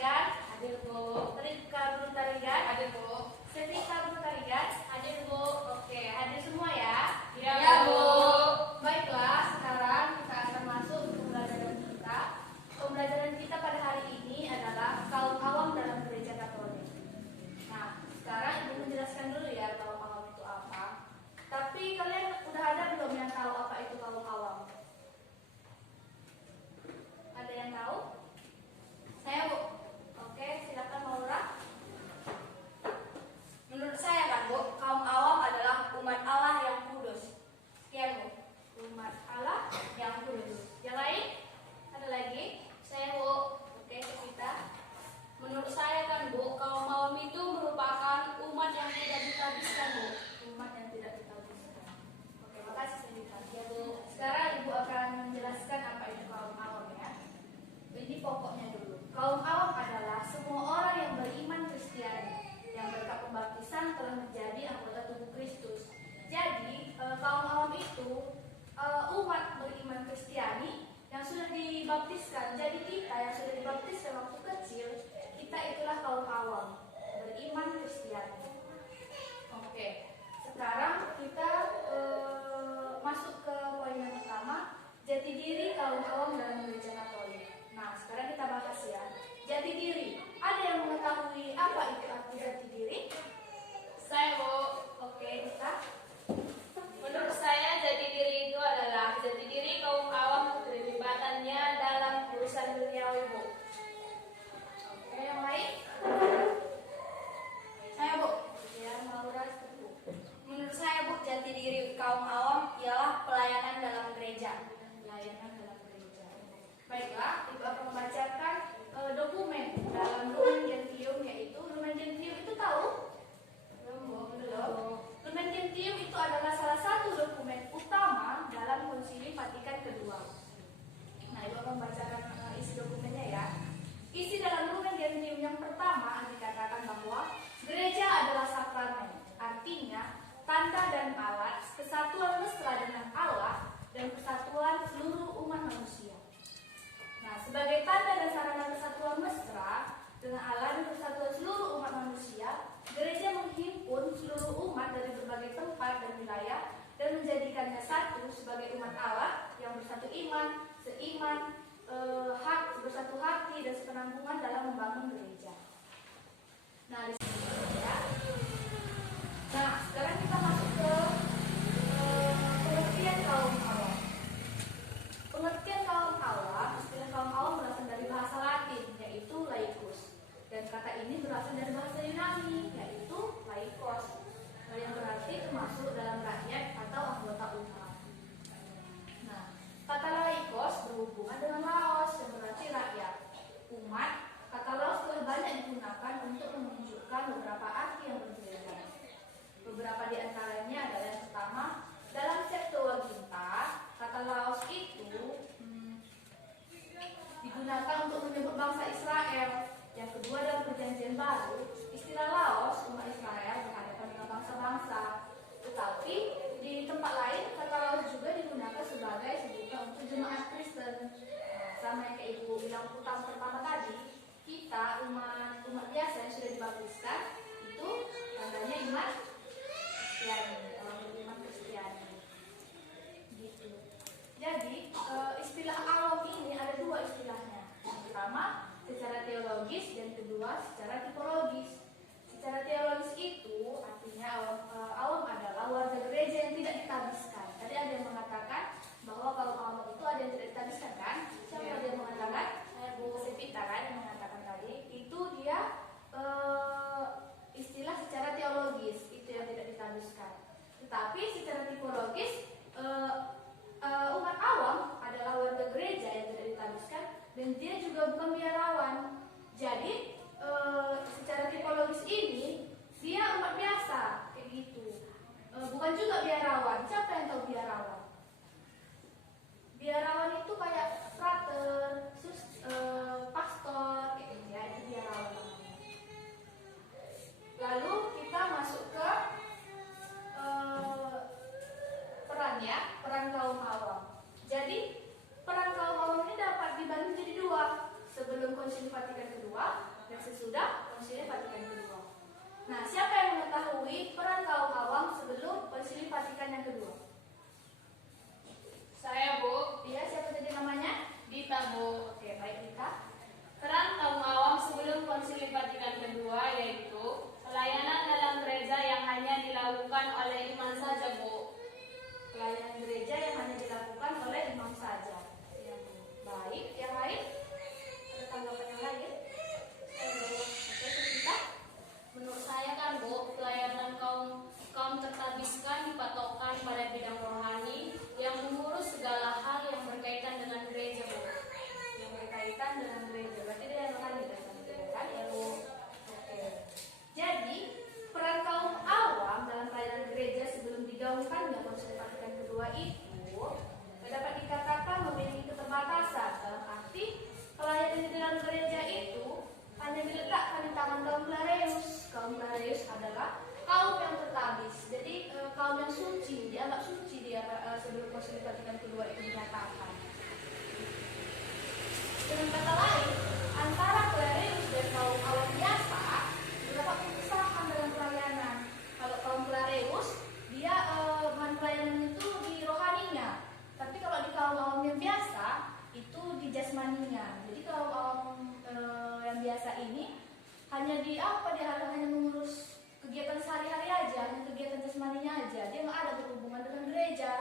Brutarigan? Hadir, Bu. Rifka Brutarigan? Hadir, Bu. Sevita Brutarigan? Hadir, Bu. Oke, hadir semua ya? Iya, Bu. Baiklah, sekarang kita akan masuk ke pembelajaran kita. Pembelajaran kita pada hari ini adalah kaum awam dalam gereja Katolik. Nah, sekarang Ibu menjelaskan dulu ya kaum awam itu apa. Tapi kalian udah ada belum yang tahu apa itu kaum awam? Ada yang tahu? Saya, Bu. Oke, silakan Maura. Menurut saya kan, Bu, kaum awam adalah umat Allah yang kudus. Sekian, Bu. Umat Allah yang kudus. Yang lain? Ada lagi? Saya, Bu. Oke, kita. Menurut saya kan, Bu, kaum awam itu merupakan umat yang tidak ditabiskan, Bu. Umat yang tidak ditabiskan. Oke, makasih Sevita. Ya, Bu. Sekarang Ibu akan menjelaskan apa itu kaum awam ya. Ini pokoknya dulu. Kaum awam adalah semua orang yang beriman Kristiani yang berkat pembaptisan telah menjadi anggota tubuh Kristus. Jadi kaum awam itu umat beriman Kristiani yang sudah dibaptiskan. Jadi kita yang sudah dibaptiskan waktu kecil, kita itulah kaum awam beriman Kristiani. Oke, sekarang kita masuk ke poin yang pertama, jati diri kaum awam dalam gereja Katolik. Nah, sekarang kita bahas ya. Jati diri. Ada yang mengetahui apa itu arti jati diri? Saya, Bu. Oke, kita. Menurut saya, jati diri itu adalah jati diri kaum awam keterlibatannya dalam urusan duniawi, Bu. Oke, yang lain? Saya, Bu. Ya, Maura setuju. Menurut saya, Bu, jati diri kaum awam ialah pelayanan dalam gereja. Pelayanan dalam gereja. Baiklah, Ibu akan membacakan dokumen dalam Lumen Gentium, yaitu Lumen Gentium itu tahu? Belum. Lumen Gentium itu adalah salah satu dokumen utama dalam Konsili Vatikan kedua. Nah, Ibu akan membacakan isi dokumennya ya. Isi dalam Lumen Gentium yang pertama dikatakan bahwa gereja adalah sakramen, artinya tanda dan alat kesatuan mesra dengan Allah dan persatuan seluruh umat manusia. Nah, sebagai tanda dan sarana persatuan mesra dengan Allah dan persatuan seluruh umat manusia, gereja menghimpun seluruh umat dari berbagai tempat dan wilayah dan menjadikannya satu sebagai umat Allah yang bersatu iman, seiman, bersatu hati dan sepenanggungan dalam membangun gereja. Nah, di sini ya. Nah, sekarang kita masuk ke pengertian kaum awam. Pengertian kaum awam, istilah kaum awam berasal dari bahasa Latin, yaitu laikus. Dan kata ini berasal dari bahasa Yunani, yaitu laikos, yang berarti termasuk dalam rakyat atau anggota umat. Nah, kata laikos berhubungan dengan laos, yang berarti rakyat. Umat, kata laos telah banyak digunakan untuk menunjukkan beberapa arti yang berbeda. Beberapa di antaranya adalah yang pertama, dalam Septuaginta, kata laos itu digunakan untuk menyebut bangsa Israel. Yang kedua, dalam Perjanjian Baru, istilah laos umat Israel berhadapan dengan bangsa-bangsa. Tetapi di tempat lain, kata laos juga digunakan sebagai sebutan untuk jemaat Kristen. Sama yang kayak Ibu bilang pertama tadi, kita umat biasa yang sudah dibaptiskan itu tandanya iman Kristiani, iman Kristiani. Gitu. Jadi istilah awam ini ada dua istilahnya. Yang pertama secara teologis dan kedua secara tipologis. Secara teologis itu artinya awam adalah warga gereja yang tidak ditabiskan. Tadi ada yang mengatakan bahwa kaum awam itu ada yang tidak ditabiskan kan? Siapa Ya. yang mengatakan? Bu Sevita kan yang mengatakan tadi. Itu dia istilah secara teologis itu yang tidak ditabiskan. Tetapi secara tipologis umat awam adalah warga gereja yang tidak ditabiskan dan dia juga bukan biarawan. Jadi secara tipologis ini dia umat biasa kayak gitu. Bukan juga biarawan. Siapa yang tahu biarawan? Biarawan itu kayak frater, pastor, Konsili Vatikan kedua itu dinyatakan. Dengan kata lain, antara Clareus dan kaum awam biasa terdapat perpisahan dalam pelayanan. Kalau kaum Clareus, dia pelayanan itu di rohaninya, tapi kalau di kaum awam yang biasa itu di jasmaninya. Jadi kaum awam yang biasa ini hanya hanya mengurus kegiatan sehari-hari aja, hanya kegiatan jasmaninya aja. Dia nggak ada berhubungan dengan gereja.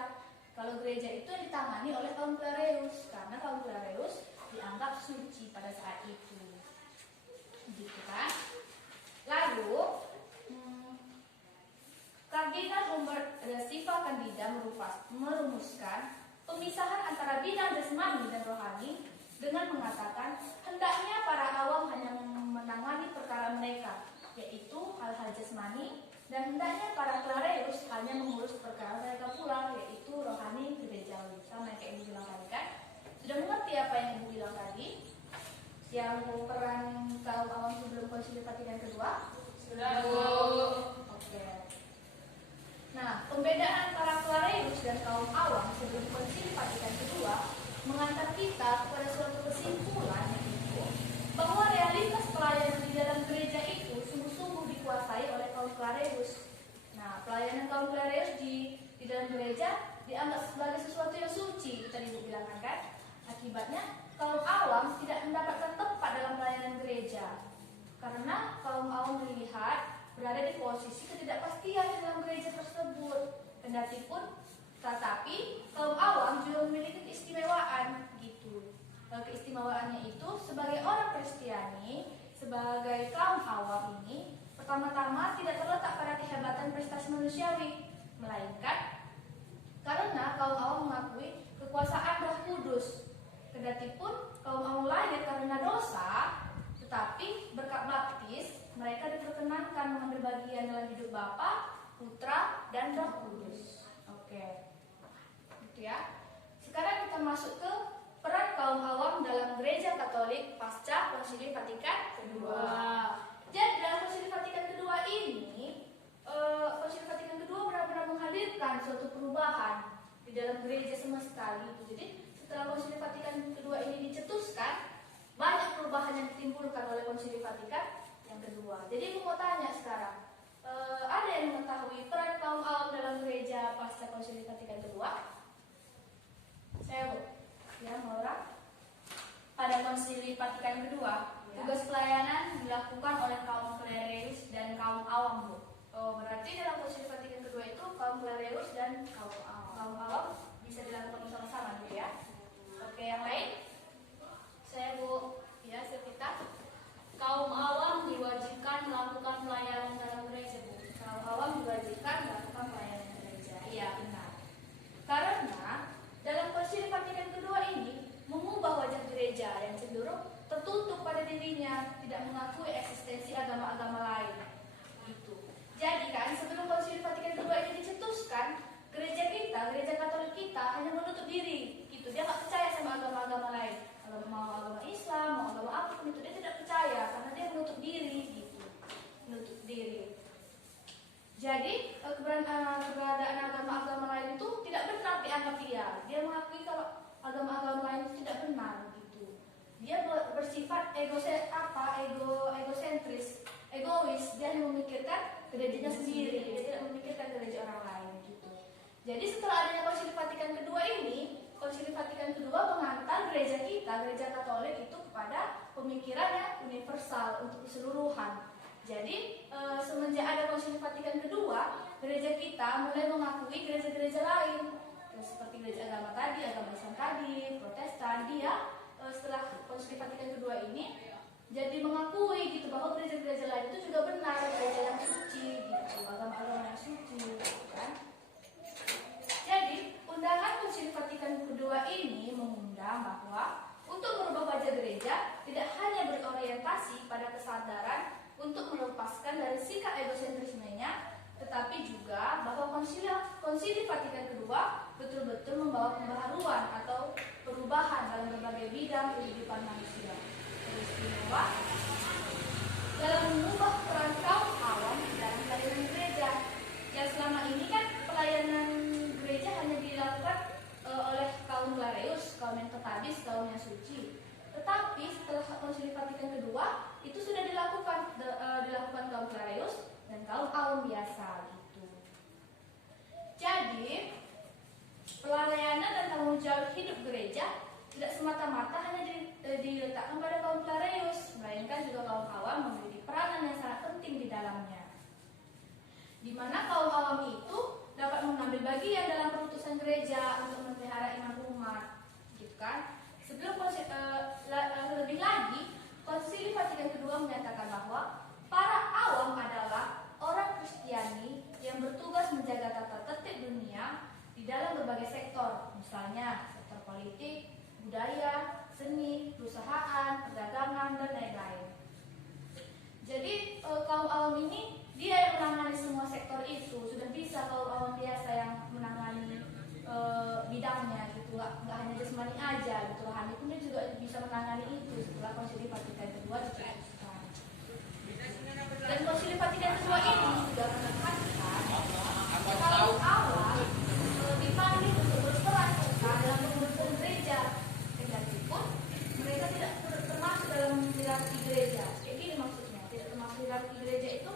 Kalau gereja itu yang ditangani oleh kaum Clareus, karena kaum Clareus dianggap suci pada saat itu, gitu kan? Lalu Kardinal Humbert da Silva Candida merumuskan pemisahan antara bidang jasmani dan rohani dengan mengatakan hendaknya para awam hanya menangani perkara mereka, yaitu hal-hal jasmani, dan hendaknya para Clareus hanya mengurus perkara mereka pula, yaitu rohani gerejawi. Sama kayak Ibu bilang tadi kan? Sudah mengerti apa yang Ibu bilang tadi? Yang peran kaum awam sebelum Konsili Vatikan kedua? Sudah, Bu. Oke. Nah, pembedaan antara Clareus dan kaum awam sebelum Konsili Vatikan kedua mengantar kita kepada suatu kesimpulan, yaitu bahwa realitas pelayanan di dalam gereja itu sungguh-sungguh dikuasai oleh kaum Clareus. Nah, pelayanan kaum Clareus di dalam gereja dianggap sebagai sesuatu yang suci, tadi Ibu bilang kan? Akibatnya kaum awam tidak mendapatkan tempat dalam pelayanan gereja, karena kaum awam melihat berada di posisi ketidakpastian di dalam gereja tersebut. Tetapi kaum awam juga memiliki keistimewaan, gitu. Keistimewaannya itu sebagai orang Kristiani, sebagai kaum awam ini, pertama-tama tidak terletak pada kehebatan prestasi manusiawi, melainkan karena kaum awam mengakui kekuasaan Roh Kudus. Kedatipun kaum awam lahir karena dosa, tetapi berkat baptis mereka diperkenankan mengambil bagian dalam hidup Bapa, Putra, dan Roh Kudus. Oke, gitu ya. Sekarang kita masuk ke peran kaum awam dalam Gereja Katolik pasca Konsili Vatikan kedua. Jadi dalam Konsili Vatikan kedua ini, Konsili Vatikan kedua benar-benar menghadirkan suatu perubahan di dalam gereja sama sekali. Jadi setelah Konsili Vatikan kedua ini dicetuskan, banyak perubahan yang ditimbulkan oleh Konsili Vatikan yang kedua. Jadi aku mau tanya sekarang, ada yang mengetahui peran kaum awam dalam gereja pasca Konsili Vatikan kedua? Saya, Bu. Ya, Maura. Pada Konsili Vatikan kedua, tugas pelayanan dilakukan oleh kaum Clareus dan kaum awam, Bu. Oh, berarti dalam Konsili Vatikan kedua itu kaum Clareus dan kaum awam bisa dilakukan bersama-sama, Bu ya. Oke, yang lain? Saya, Bu. Ya, Sevita. Kaum awam diwajibkan melakukan pelayanan dalam gereja, Bu. Kaum awam diwajibkan melakukan pelayanan gereja. Iya, benar. Karena dalam Konsili Vatikan kedua ini mengubah wajah gereja yang cenderung tertutup pada dirinya, tidak mengakui eksistensi agama-agama lain. Gitu. Jadi kan sebelum Konsili Vatikan kedua ini dicetuskan, gereja kita, gereja Katolik kita hanya menutup diri. Gitu. Dia nggak percaya sama agama-agama lain. Kalau mau agama Islam, mau agama apapun itu dia tidak percaya karena dia menutup diri. Gitu. Menutup diri. Jadi keberadaan agama-agama lain itu tidak benar dianggap dia. Dia mengakui kalau agama-agama lain itu tidak benar gitu. Dia bersifat egosentris, egois. Dia hanya memikirkan gerejanya sendiri. Dia tidak memikirkan gereja orang lain gitu. Jadi setelah adanya Konsili Vatikan kedua ini, Konsili Vatikan kedua mengantar gereja kita, gereja Katolik itu kepada pemikiran yang universal untuk keseluruhan. Jadi semenjak ada Konsili Vatikan kedua, gereja kita mulai mengakui gereja-gereja lain, seperti gereja agama tadi, agama Islam tadi, Protestan. Dia setelah Konsili Vatikan kedua ini jadi mengakui gitu bahwa gereja-gereja lain itu juga benar, gereja yang suci, gitu, agama-agama yang suci, gitu kan. Jadi undangan Konsili Vatikan kedua ini mengundang bahwa untuk merubah wajah gereja tidak hanya berorientasi pada kesadaran untuk melepaskan dari sikap egosentrismenya, tetapi juga bahwa Konsili Vatikan kedua betul-betul membawa pembaharuan atau perubahan dalam berbagai bidang kehidupan manusia. Teristimewa dalam mengubah peran kaum awam dalam pelayanan gereja. Yang selama ini kan pelayanan gereja hanya dilakukan di mana kaum awam itu dapat mengambil bagian dalam perutusan gereja untuk memelihara iman umat, gitu kan? Lebih lagi, Konsili Vatikan II menyatakan bahwa para awam adalah orang Kristiani yang bertugas menjaga tata tertib dunia di dalam berbagai sektor, misalnya sektor politik, budaya, seni, perusahaan, perdagangan, dan lain-lain. Jadi kaum awam ini dia yang menangani semua sektor itu. Sudah bisa kaum awam biasa yang menangani bidangnya gitu, nggak hanya jasmani aja gitu, rohani pun dia juga bisa menangani itu setelah Konsili Vatikan II diputuskan. Dan Konsili Vatikan II ini juga menekankan kaum awam dipanggil untuk berperan serta dalam pengurusan gereja, meskipun mereka tidak termasuk dalam hierarki gereja. Kayak gini maksudnya, tidak termasuk hierarki gereja itu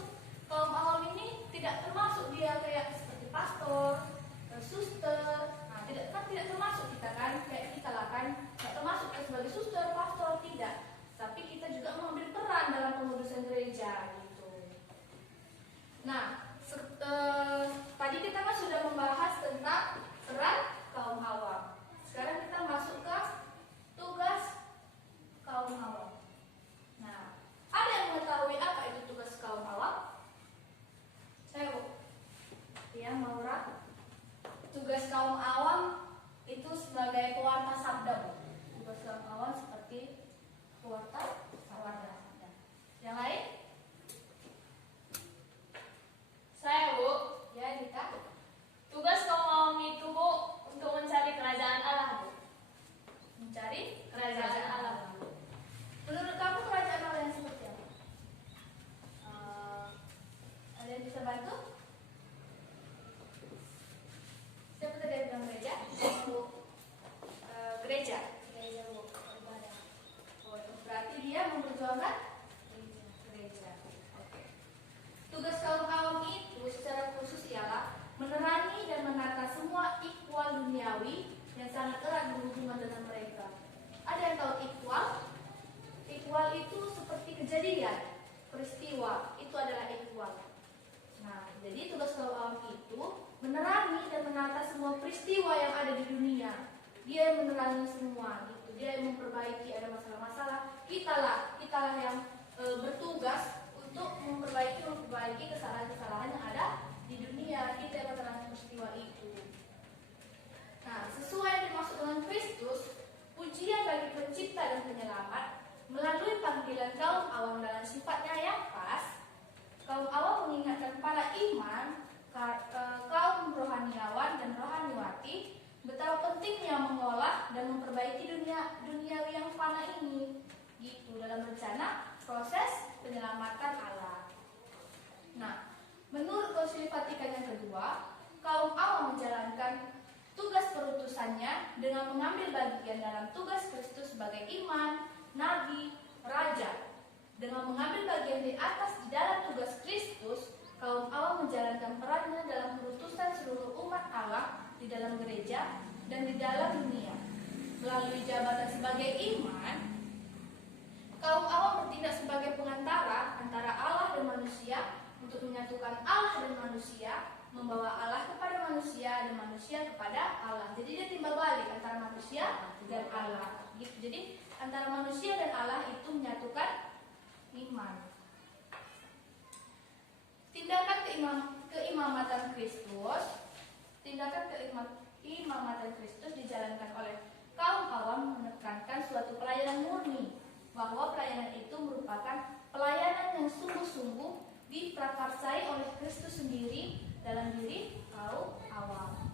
kaum awam ini tidak termasuk dia kayak seperti pastor, suster, nah, tidak termasuk kita kan, kayak kita lah kan, tidak termasuk kita sebagai suster, pastor, tidak. Tapi kita juga mengambil peran dalam pengurusan gereja gitu. Nah, tadi kita kan sudah membahas tentang peran kaum awam. Sekarang kita masuk ke tugas kaum awam. Nah, ada yang mengetahui apa itu tugas kaum awam? Saya Bu. Ya, Maura. Tugas kaum awam itu sebagai pewarta sabda, Bu. Tugas kaum awam seperti pewarta sabda. Yang lain? Saya, Bu. Ya, Dita. Tugas kaum awam itu, Bu, untuk mencari kerajaan Allah, Bu. Mencari Kerajaan Allah. Menurut kamu kerajaan Allah yang seperti apa? Ada yang bisa bantu? Siapa tadi yang bilang gereja? Gereja. Gereja, Bu. Ibadah. Oh, berarti dia memperjuangkan gereja. Oke. Tugas kaum awam itu secara khusus ialah menerangi dan menata semua ikhwal duniawi yang sangat erat berhubungan dengan mereka. Ada yang tahu ikhwal? Ikhwal itu seperti kejadian, peristiwa, itu adalah ikhwal. Nah, jadi tugas kaum awam itu menerangi dan menata semua peristiwa yang ada di dunia. Dia yang menerangi semua, gitu. Dia yang memperbaiki ada masalah-masalah. Kitalah yang bertugas untuk memperbaiki kesalahan-kesalahan yang ada di dunia. Kita yang menerangi peristiwa itu. Nah, sesuai yang dimaksud dengan Kristus, pujian bagi pencipta dan penyelamat melalui panggilan kaum awam dalam sifatnya yang pas. Kaum awam mengingatkan para iman, kaum rohaniawan dan rohaniwati betapa pentingnya mengolah dan memperbaiki duniawi yang fana ini, gitu, dalam rencana proses penyelamatan Allah. Nah, menurut Konsili Vatikan yang kedua, kaum awam menjalankan tugas perutusannya dengan mengambil bagian dalam tugas Kristus sebagai iman, nabi, raja. Dengan mengambil bagian di atas di dalam tugas Kristus, kaum awam menjalankan perannya dalam perutusan seluruh umat Allah di dalam gereja dan di dalam dunia. Melalui jabatan sebagai iman, kaum awam bertindak sebagai pengantara antara Allah dan manusia untuk menyatukan Allah dan manusia, membawa Allah kepada manusia dan manusia kepada Allah. Jadi dia timbal balik antara manusia dan Allah. Jadi antara manusia dan Allah itu menyatukan iman. Tindakan keimamatan Kristus dijalankan oleh kaum awam menekankan suatu pelayanan murni, bahwa pelayanan itu merupakan pelayanan yang sungguh-sungguh diprakarsai oleh Kristus sendiri dalam diri kaum awam.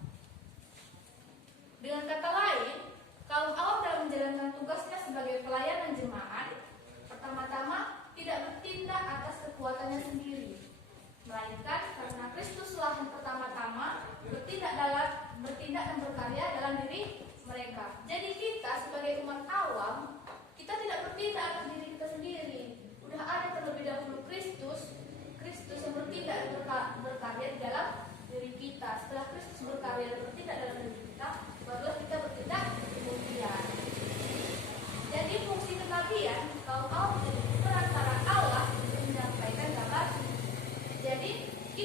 Dengan kata lain, kaum awam dalam menjalankan tugasnya sebagai pelayanan jemaat, pertama-tama tidak bertindak atas kekuatannya sendiri, melainkan karena Kristuslah yang pertama-tama bertindak dan berkarya dalam diri mereka. Jadi kita sebagai umat awam, kita tidak bertindak atas diri kita sendiri. Udah ada terlebih dahulu Kristus yang bertindak dan berkarya di dalam diri kita. Setelah Kristus berkarya dan bertindak dalam diri kita, barulah kita bertindak kemudian. Jadi fungsi kenabian kaum awam menjadi perantara Allah untuk menyampaikan kabar. Jadi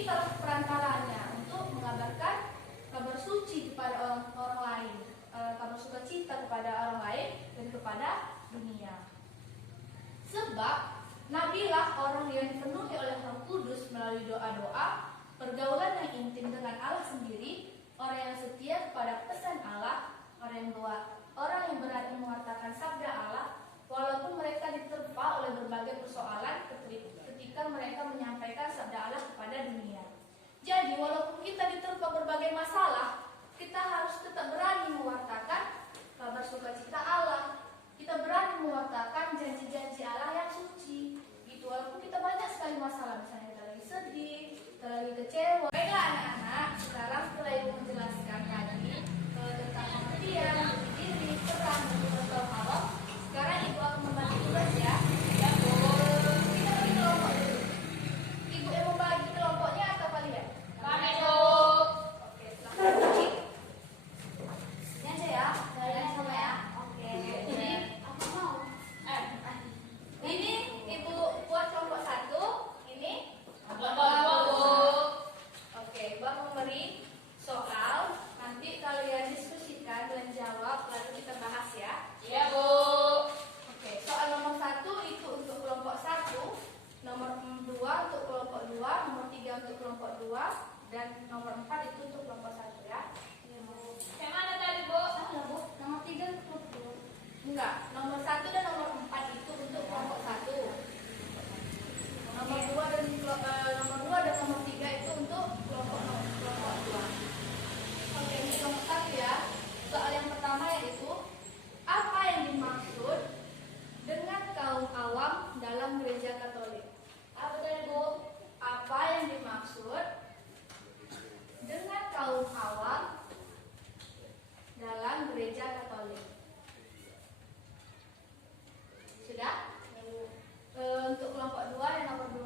Kitalah perantaranya untuk mengabarkan kabar suci kepada orang lain, kabar sukacita kepada orang lain dan kepada dunia. Sebab nabilah orang yang dipenuhi oleh Roh Kudus melalui doa-doa, pergaulan yang intim dengan Allah sendiri, orang yang setia kepada pesan Allah, orang yang berani mengatakan sabda Allah, walaupun mereka diterpa oleh berbagai persoalan ketika mereka menyampaikan sabda Allah kepada dunia. Jadi walaupun kita diterpa berbagai masalah, kita harus tetap berani mewartakan kabar sukacita Allah. Kita berani mewartakan janji-janji Allah yang suci. Gitu, walaupun kita banyak sekali masalah, misalnya kita lagi sedih, kita lagi kecewa. Baiklah anak-anak, sekarang setelah ibu menjelaskan tadi tentang pengertian, diri, peran, dan tentang Allah, sekarang ibu akan membagi tugas ya. Ya Bu, kita bagi kelompok dulu. Ibu yang membagi kelompoknya atau kalian? Kami Bu. Oke, silahkan bagi. Ini aja ya, kalian sama ya. Oke, jadi aku mau. Ini ibu buat kelompok 1, ini Kelompok 2 Bu. Oke, ibu akan memberi soal. Nanti kalian diskusikan dan jawab, lalu kita bahas ya. Iya Bu. Oke, soal nomor 1 itu untuk kelompok 1, nomor 2 untuk kelompok 2, nomor 3 untuk kelompok 2, dan nomor 4 itu untuk kelompok 1 ya. Iya Bu. Yang mana tadi Bu? Salah Bu, nomor 3 untuk kelompok 2. Enggak, nomor 1 dan nomor 4 itu untuk kelompok 1. Nomor 2 dan nomor 3 itu untuk kelompok 2. Oke, ini kelompok 1 ya. Soal yang pertama yaitu apa yang dimaksud dengan kaum awam dalam gereja Katolik? Apa tadi Bu? Apa yang dimaksud dengan kaum awam dalam gereja Katolik? Sudah? Untuk kelompok 2 dan nomor 2?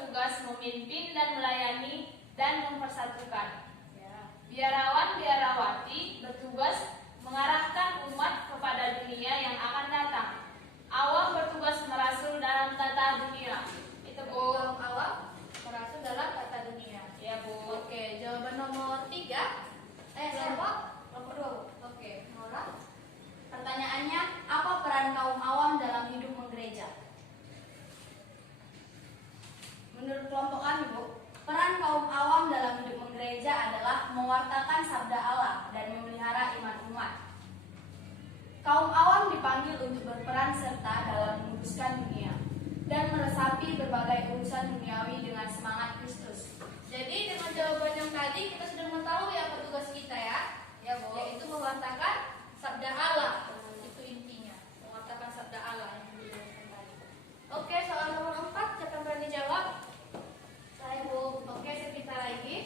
bertugas memimpin dan melayani dan mempersatukan. Ya. Biarawan-biarawati bertugas mengarahkan umat kepada dunia yang akan datang. Awam bertugas merasul dalam tata dunia. Itu Bu. Kaum awam merasuk dalam tata dunia. Ya Bu. Oke, jawaban nomor 3. Siapa? Nomor 2. Oke, Nora. Pertanyaannya, apa peran kaum awam dalam hidup menggereja? Menurut kelompok kami, Bu, peran kaum awam dalam hidup menggereja adalah mewartakan sabda Allah dan memelihara iman umat. Kaum awam dipanggil untuk berperan serta dalam menguduskan dunia dan meresapi berbagai urusan duniawi dengan semangat Kristus. Jadi dengan jawaban yang tadi kita sudah mengetahui apa tugas kita ya, Bu, yaitu mewartakan sabda Allah. Itu intinya, mewartakan sabda Allah yang dijelaskan tadi. Oke, soal nomor 4, siapa yang berani jawab? Saya, Bu. Oke, kita lagi.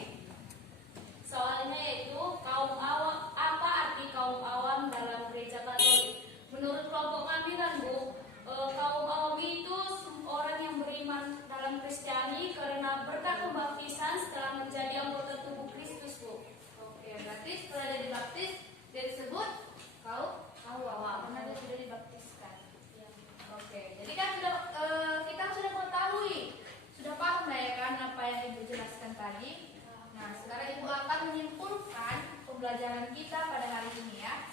Soalnya yaitu kaum awam. Apa arti kaum awam dalam gereja Katolik? Menurut kelompok kami kan Bu, kaum awam itu orang yang beriman dalam Kristiani karena berkat pembaptisan setelah menjadi anggota tubuh Kristus Bu. Oke, berarti setelah dia dibaptis, dia disebut kaum awam karena dia sudah dibaptiskan. Ya. Oke, jadi kan kita sudah mengetahui, sudah paham lah ya kan apa yang Ibu jelaskan tadi. Nah, sekarang Ibu akan menyimpulkan pembelajaran kita pada hari ini ya.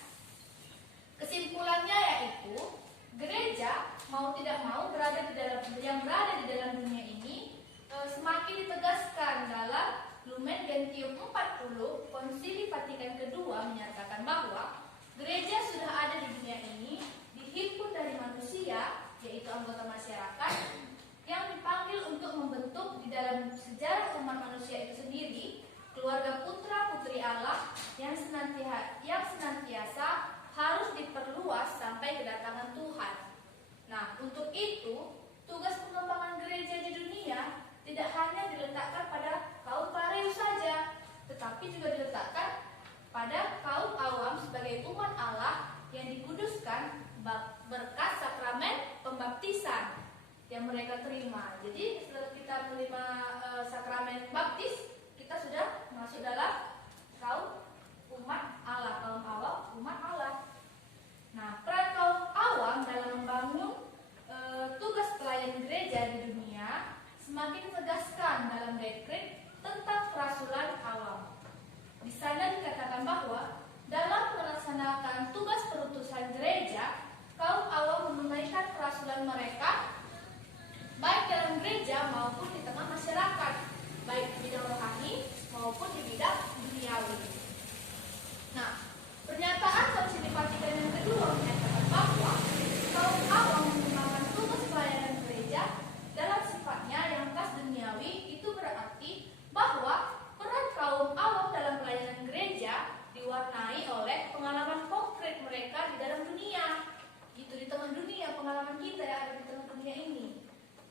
Kesimpulannya yaitu gereja mau tidak mau berada di dalam dunia ini semakin ditegaskan dalam Lumen Gentium 40 Konsili Vatikan kedua menyatakan bahwa gereja sudah ada di dunia ini, dihimpun dari manusia, yaitu anggota masyarakat, yang dipanggil untuk membentuk di dalam sejarah umat manusia itu sendiri keluarga putra putri Allah yang senantiasa harus diperluas sampai kedatangan Tuhan. Nah, untuk itu tugas pengembangan gereja di dunia tidak hanya diletakkan pada kaum pareus saja, tetapi juga diletakkan pada kaum awam sebagai umat Allah yang dikuduskan berkat sakramen pembaptisan yang mereka terima. Jadi setelah kita menerima sakramen baptis, kita sudah masuk dalam kaum umat Allah, kaum awam umat Allah. Nah, peran kaum awam dalam membangun tugas pelayan gereja di dunia semakin ditegaskan dalam dekret tentang perasulan awam. Di sana dikatakan bahwa dalam melaksanakan tugas perutusan gereja, kaum awam menunaikan perasulan mereka baik dalam gereja maupun di tengah masyarakat, baik di bidang rohani maupun di bidang duniawi. Nah, pernyataan Konsili Vatikan yang kedua menyatakan bahwa kaum awam mengembangkan tugas pelayanan gereja dalam sifatnya yang khas duniawi. Itu berarti bahwa peran kaum awam dalam pelayanan gereja diwarnai oleh pengalaman konkret mereka di dalam dunia. Itu di tengah dunia, pengalaman kita yang ada di tengah dunia ini.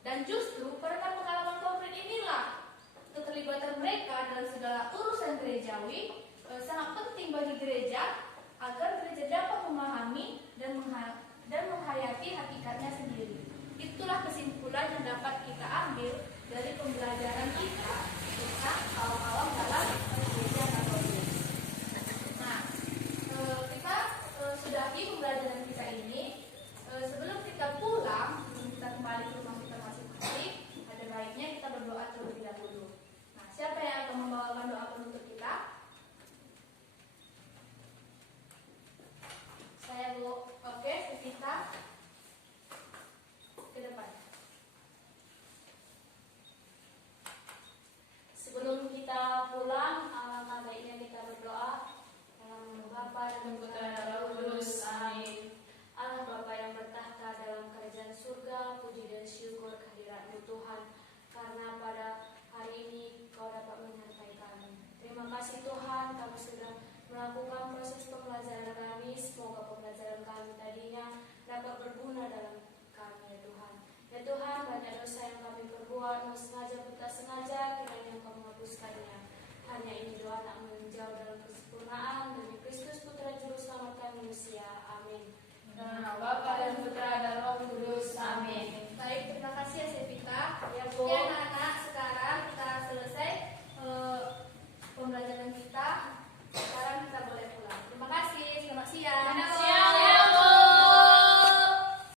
Dan justru karena pengalaman konkret inilah keterlibatan mereka dalam segala urusan gerejawi sangat penting bagi gereja agar gereja dapat memahami dan menghayati hakikatnya sendiri. Itulah kesimpulan yang dapat kita ambil dari pembelajaran kita tentang kaum awam dalam gereja Katolik. Nah, kita sudahi pembelajaran kita ini. Sebelum kita pulang, sebelum kita kembali ke rumah kita masing-masing, ada baiknya kita berdoa terlebih dahulu. Nah, siapa yang akan membawakan doa penutup kita? Saya Bu. Oke, kita ke depan. Sebelum kita pulang, alangkah baiknya kita berdoa. Dalam Bapa dan Putra dan Roh Kudus. Amin. Allah Bapa yang bertahta dalam kerajaan surga, puji dan syukur kehadirat-Mu Tuhan, karena pada hari ini Kau dapat menyertai kami. Terima kasih Tuhan, kami sudah melakukan proses pembelajaran kami. Semoga pembelajaran kami tadinya dapat berguna dalam kami ya Tuhan. Ya Tuhan, banyak dosa yang kami perbuat, mau sengaja atau tak sengaja, kiranya Engkau menghapuskannya. Hanya ini doa anak menjauh dalam kesempurnaan demi Kristus Putra Juru Selamat kami manusia. Amin. Bapa dan Putra dan Roh Kudus. Amin. Baik, terima kasih ya Sevita. Ya Bu. Ya anak-anak,